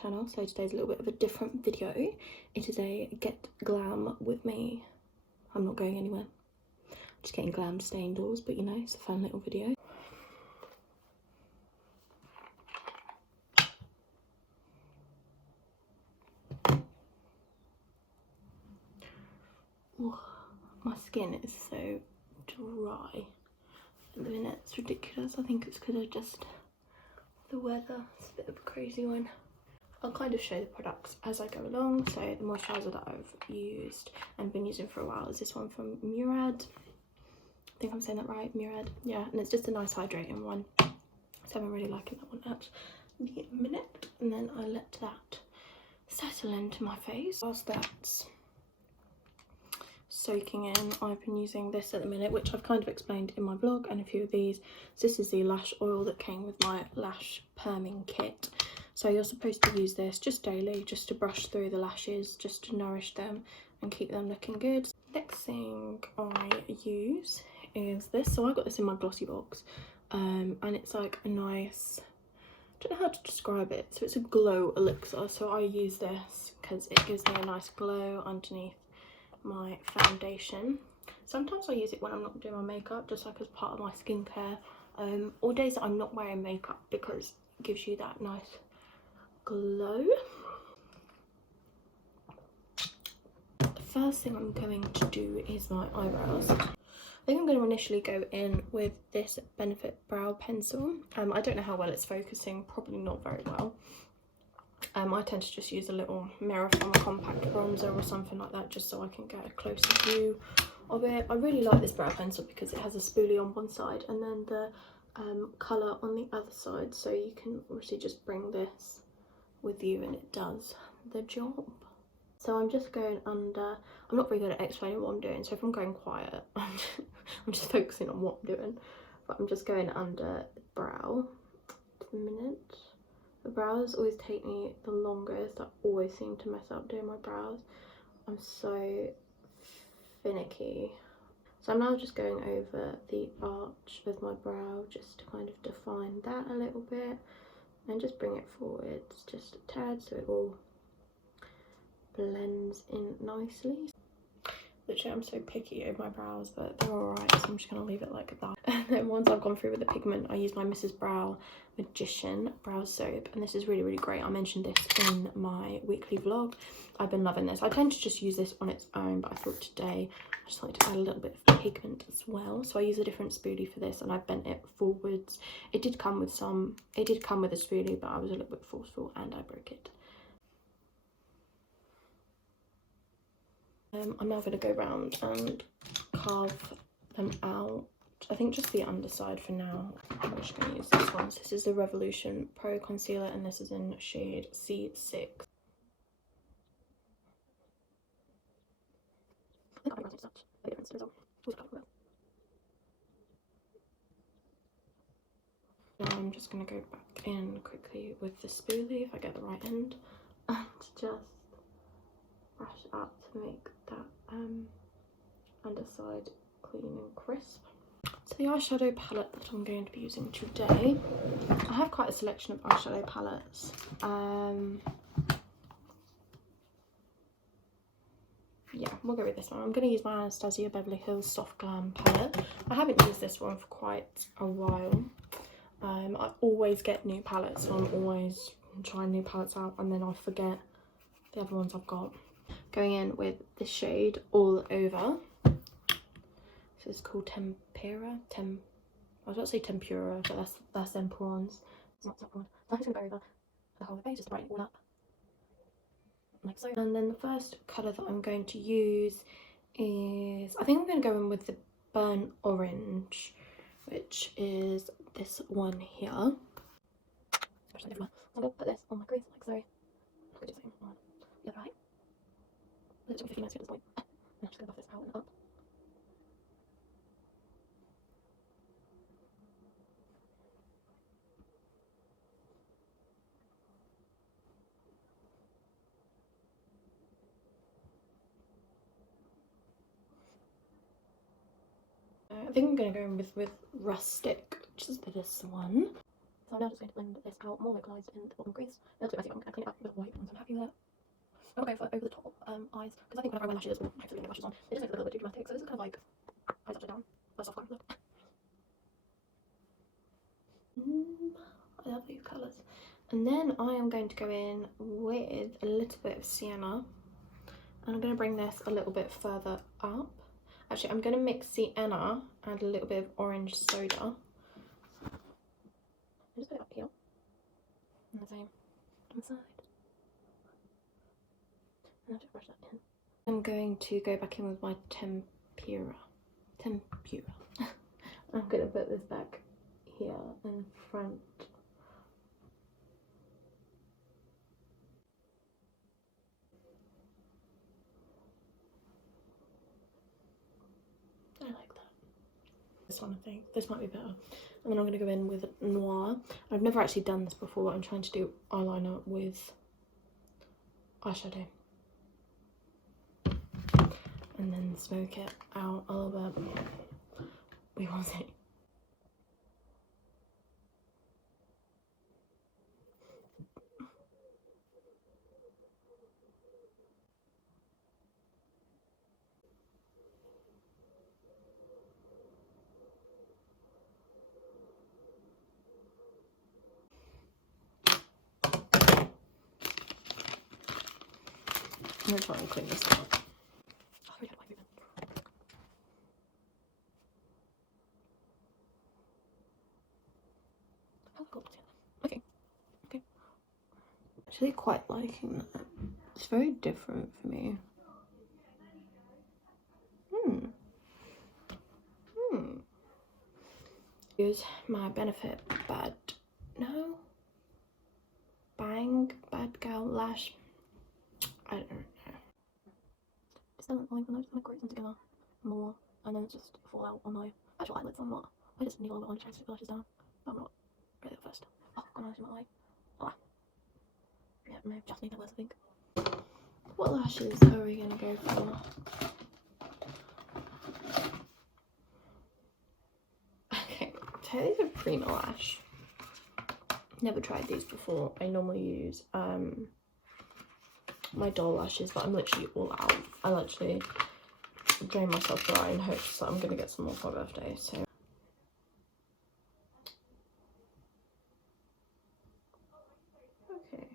channel. So today's a little bit of a different video. It is a get glam with me. I'm not going anywhere. I'm just getting glam to stay indoors, but you know, it's a fun little video. Ooh, my skin is so dry at the minute. It's ridiculous. I think it's because of just the weather. It's a bit of a crazy one. I'll kind of show the products as I go along. So the moisturiser that I've used and been using for a while is this one from Murad. I think I'm saying that right, Murad. Yeah, and it's just a nice hydrating one. So I'm really liking that one at the minute. And then I let that settle into my face. Whilst that's soaking in, I've been using this at the minute, which I've kind of explained in my blog and a few of these. So this is the lash oil that came with my lash perming kit. So you're supposed to use this just daily, just to brush through the lashes, just to nourish them and keep them looking good. Next thing I use is this. So I got this in my glossy box, and it's like a nice, I don't know how to describe it. So it's a glow elixir. So I use this because it gives me a nice glow underneath my foundation. Sometimes I use it when I'm not doing my makeup, just like as part of my skincare, or days that I'm not wearing makeup, because it gives you that nice glow. The first thing I'm going to do is my eyebrows. I think I'm going to initially go in with this Benefit brow pencil. I don't know how well it's focusing, probably not very well. I tend to just use a little mirror from a compact bronzer or something like that, just so I can get a closer view of it. I really like this brow pencil because it has a spoolie on one side and then the colour on the other side, so you can obviously just bring this with you and it does the job. So I'm just going under, I'm not very good at explaining what I'm doing, so if I'm going quiet, I'm just focusing on what I'm doing, but I'm just going under the brow at the minute. The brows always take me the longest. I always seem to mess up doing my brows. I'm so finicky. So I'm now just going over the arch of my brow just to kind of define that a little bit and just bring it forward just a tad so it all blends in nicely. Literally, I'm so picky over my brows, but they're alright, so I'm just going to leave it like that. And then once I've gone through with the pigment, I use my Mrs. Brow Magician Brow Soap, and this is really, really great. I mentioned this in my weekly vlog. I've been loving this. I tend to just use this on its own, but I thought today I just wanted to add a little bit of pigment as well. So I use a different spoolie for this, and I bent it forwards. It did come with a spoolie, but I was a little bit forceful and I broke it. I'm now going to go round and carve them out. I think just the underside for now. I'm just going to use this one. So this is the Revolution Pro Concealer, and this is in shade C6. Now I'm just going to go back in quickly with the spoolie, if I get the right end, and just brush up to make that underside clean and crisp. So the eyeshadow palette that I'm going to be using today, I have quite a selection of eyeshadow palettes. Yeah, we'll go with this one. I'm going to use my Anastasia Beverly Hills Soft Glam palette. I haven't used this one for quite a while. I always get new palettes, so I'm always trying new palettes out and then I forget the other ones I've got. Going in with the shade All Over. So it's called Tempera. I was about to say Tempura, but that's them prawns. It's not that one. I'm just going to go over the whole face, just to brighten it all up. Like so. And then the first colour that I'm going to use is, I think I'm going to go in with the Burnt Orange, which is this one here. I'm going to put this on my crease, like so. I'm going to do the same on the other eye. It took me 15 minutes to get to this point. I'm just going to buff this out and up. I think I'm going to go in with Rustic, which is this one. So I'm now just going to blend this out more localised in the bottom crease. A little bit messy, but I'm going to clean it up with white ones. I'm happy with that. I'm going to go for over the top eyes, because I think whenever I wear lashes, or hopefully no lashes on, it just looks a little bit too dramatic. So this is kind of like eyes upside down. That's off look. I love these colours. And then I am going to go in with a little bit of sienna. And I'm going to bring this a little bit further up. Actually, I'm going to mix sienna and a little bit of orange soda. Just put it up here. And the same on the side. And I'll just brush that in. I'm going to go back in with my tempura. I'm going to put this back here in front. I like that. This one, I think. This might be better. And then I'm going to go in with noir. I've never actually done this before, but I'm trying to do eyeliner with eyeshadow. And then smoke it out a little bit. We will see. I'm going to try and clean this up. Oh, I really don't like moving. Oh, cool. Okay. Okay. Actually quite liking that. It's very different for me. Use my Benefit Bad Gal Lash. I don't know. Just don't like when I just want to group them together more and then just fall out on my actual eyelids. I just need a little bit on chance to lashes down. But I'm not really at first. Oh, got an eyelash in my eye. Ah. Yeah, no, just need that less, I think. What lashes are we gonna go for? Okay, so these are Prima Lash. Never tried these before. I normally use my doll lashes, but I'm literally all out. I literally drain myself dry in hopes that I'm gonna get some more for my birthday. So okay,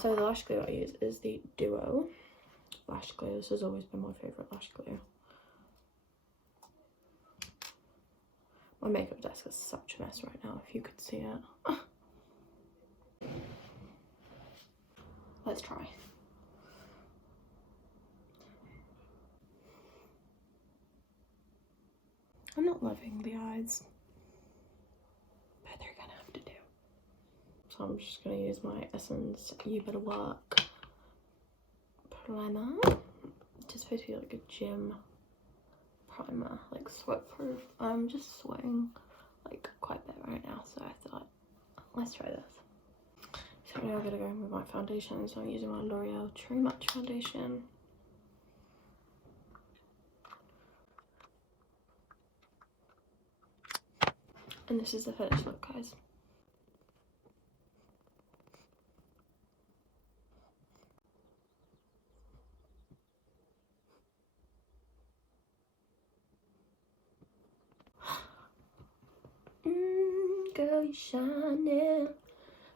so the lash glue I use is the Duo lash glue. This has always been my favourite lash glue. My makeup desk is such a mess right now, if you could see it. Let's try. I'm not loving the eyes, but they're gonna have to do. So I'm just gonna use my Essence You Better Work primer. It's supposed to be like a gym primer, like sweat proof. I'm just sweating like quite a bit right now, so I thought, let's try this. So now I'm gonna go in with my foundation. So I'm using my L'Oreal True Match foundation. And this is the finished look, guys. Girl, you shining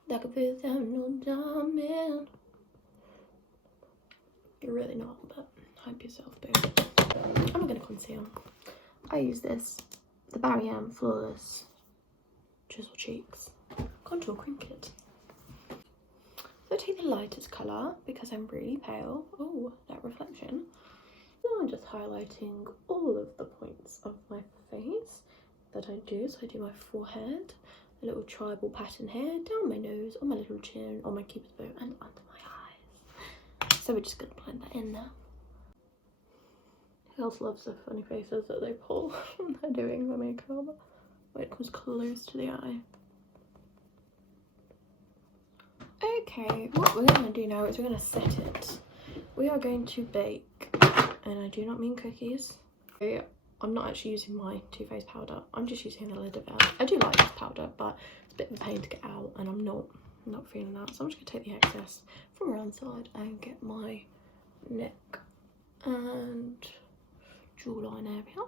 like a without no diamond. You're really not, but hype yourself, babe. I'm not gonna conceal. I use this, the Barry M Flawless Chisel Cheeks Contour Cream Kit. So I take the lightest colour because I'm really pale. Oh, that reflection. So I'm just highlighting all of the points of my face that I do. So I do my forehead, a little tribal pattern here, down my nose, on my little chin, on my cupid's bow, and under my eyes. So we're just going to blend that in there. Who else loves the funny faces that they pull when they're doing the makeup when it comes close to the eye? Okay, what we're going to do now is we're going to set it. We are going to bake, and I do not mean cookies. I'm not actually using my Too Faced powder. I'm just using the lid of it. I do like this powder, but it's a bit of a pain to get out, and I'm not feeling that. So I'm just gonna take the excess from around the side and get my neck and jawline area.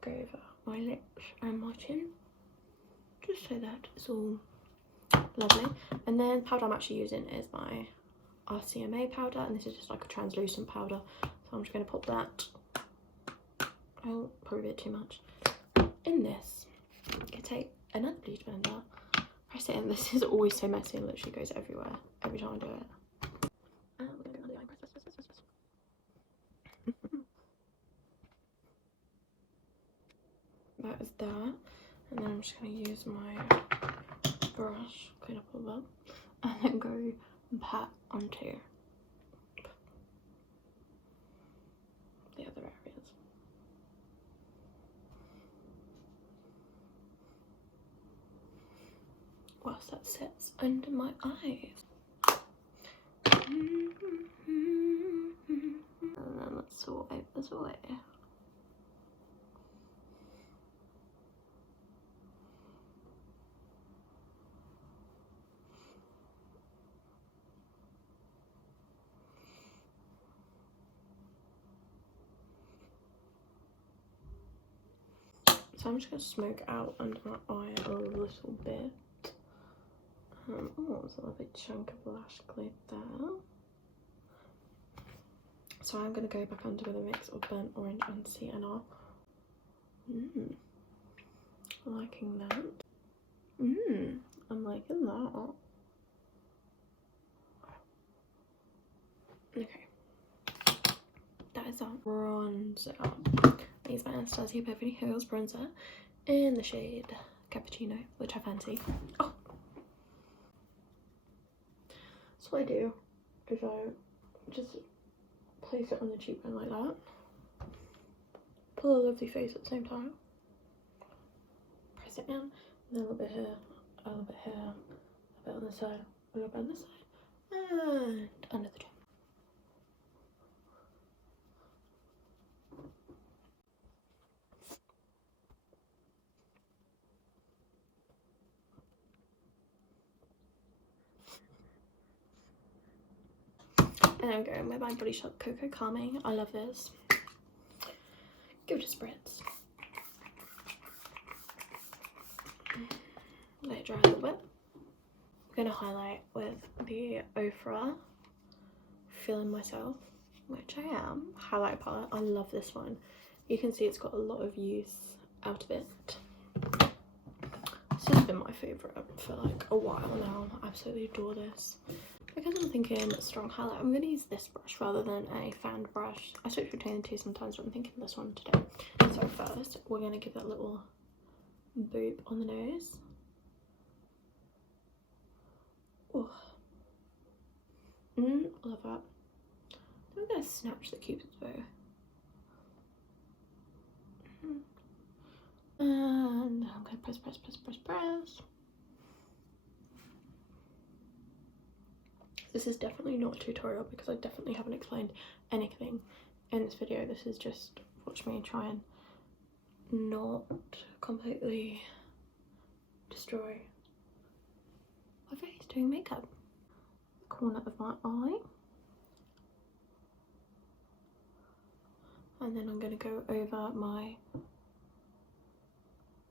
Go over my lips and my chin, just so that it's all lovely. And then the powder I'm actually using is my RCMA powder, and this is just like a translucent powder. So I'm just going to pop that, oh, probably a bit too much, in this. I take another bleach blender, press it in. This is always so messy and literally goes everywhere every time I do it. And we're going to go under the eye, press. That is that. And then I'm just going to use my brush, clean up all that, and then go and pat onto the other areas. Whilst that sits under my eyes. And then let's wipe this away. So I'm just going to smoke out under my eye a little bit. Oh, there's a lovely chunk of lash glue there. So I'm going to go back under with a mix of burnt orange and sienna. Liking that. I'm liking that. Okay. That is our bronzer. I use my Anastasia Beverly Hills bronzer in the shade Cappuccino, which I fancy. Oh! So what I do is I just place it on the cheekbone like that. Pull a lovely face at the same time. Press it down. And then a little bit here, a little bit here, a bit on this side, a little bit on this side, and under the chin. And I'm going with my Body Shop Cocoa Calming. I love this. Give it a spritz. Let it dry a little bit. I'm going to highlight with the Ofra Feeling Myself, which I am. Highlight palette. I love this one. You can see it's got a lot of use out of it. This has been my favourite for like a while now. I absolutely adore this. Because I'm thinking strong highlight, I'm going to use this brush rather than a fanned brush. I switch between the two sometimes, but I'm thinking this one today. So first, we're going to give that little boop on the nose. Oh, I love that. Then we're going to snatch the cupid's bow. And I'm going to press. This is definitely not a tutorial because I definitely haven't explained anything in this video. This is just watch me try and not completely destroy my face doing makeup. Corner of my eye. And then I'm going to go over my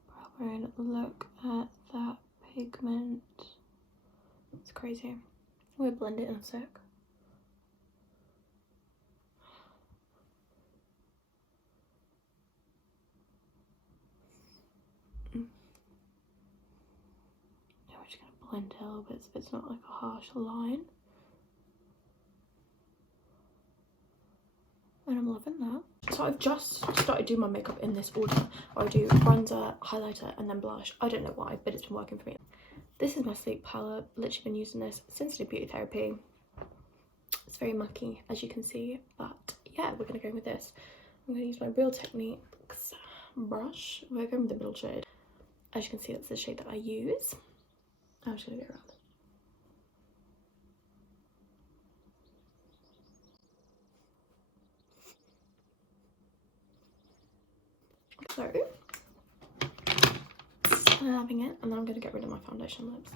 brow bone. Look at that pigment. It's crazy. We'll blend it in a sec. Now we're just going to blend it a little bit so it's not like a harsh line. And I'm loving that. So I've just started doing my makeup in this order. I do bronzer, highlighter, and then blush. I don't know why, but it's been working for me. This is my sleep palette. Literally been using this since I did beauty therapy. It's very mucky, as you can see, but yeah, we're gonna go with this. I'm gonna use my Real Techniques brush. We're going with the middle shade. As you can see, that's the shade that I use. I'm just gonna go around. So, I'm loving it, and then I'm going to get rid of my foundation lips.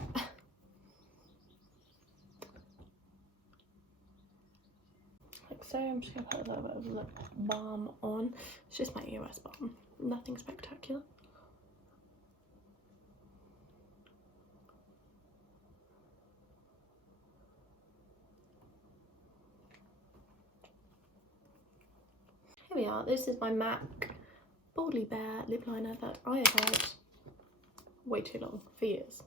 Like so, I'm just going to put a little bit of lip balm on. It's just my EOS balm, nothing spectacular. Here we are. This is my MAC Boldly Bare lip liner that I have had way too long, for years.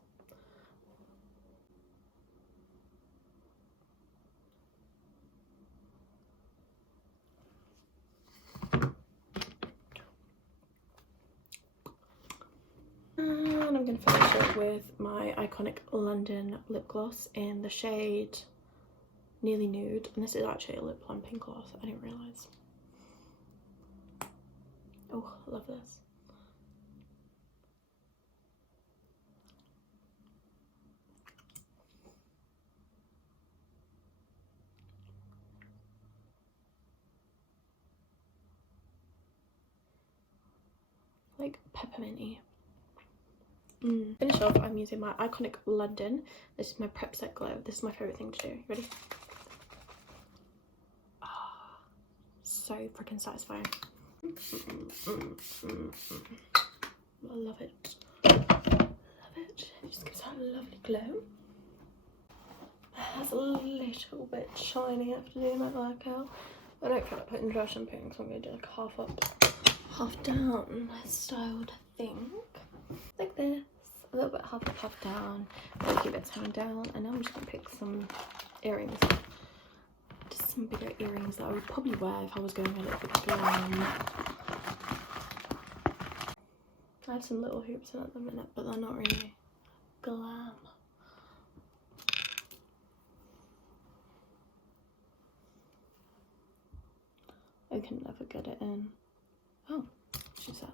And I'm going to finish it with my iconic London lip gloss in the shade Nearly Nude. And this is actually a lip plumping gloss, I didn't realise. Oh, I love this. Like pepperminty. Finish off, I'm using my iconic London. This is my Prep Set Glow. This is my favourite thing to do. Ready? Ah, so freaking satisfying. I love it. Love it. It just gives that lovely glow. It's a little bit shiny after doing that workout. I don't feel like putting dry shampoo in, so I'm going to do like a half up, half down styled thing. Like this. A little bit half up, half down. I'll keep it hanging down. And now I'm just going to pick some earrings. Just some bigger earrings that I would probably wear if I was going a little bit glam. I have some little hoops in at the minute, but they're not really glam. I can never get it in. Oh, she says.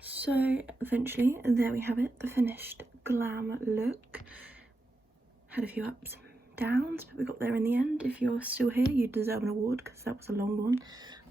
So eventually, there we have it, the finished glam look. Had a few ups and downs, but we got there in the end. If you're still here, you deserve an award because that was a long one.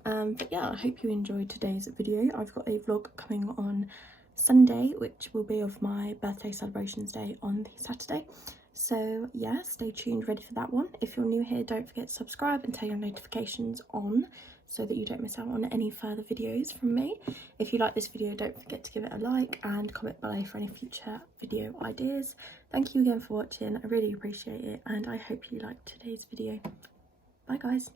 But yeah, I hope you enjoyed today's video. I've got a vlog coming on Sunday, which will be of my birthday celebrations day on the Saturday. So yeah, stay tuned, ready for that one. If you're new here, don't forget to subscribe and turn your notifications on so that you don't miss out on any further videos from me. If you like this video, don't forget to give it a like and comment below for any future video ideas. Thank you again for watching. I really appreciate it, and I hope you liked today's video. Bye guys.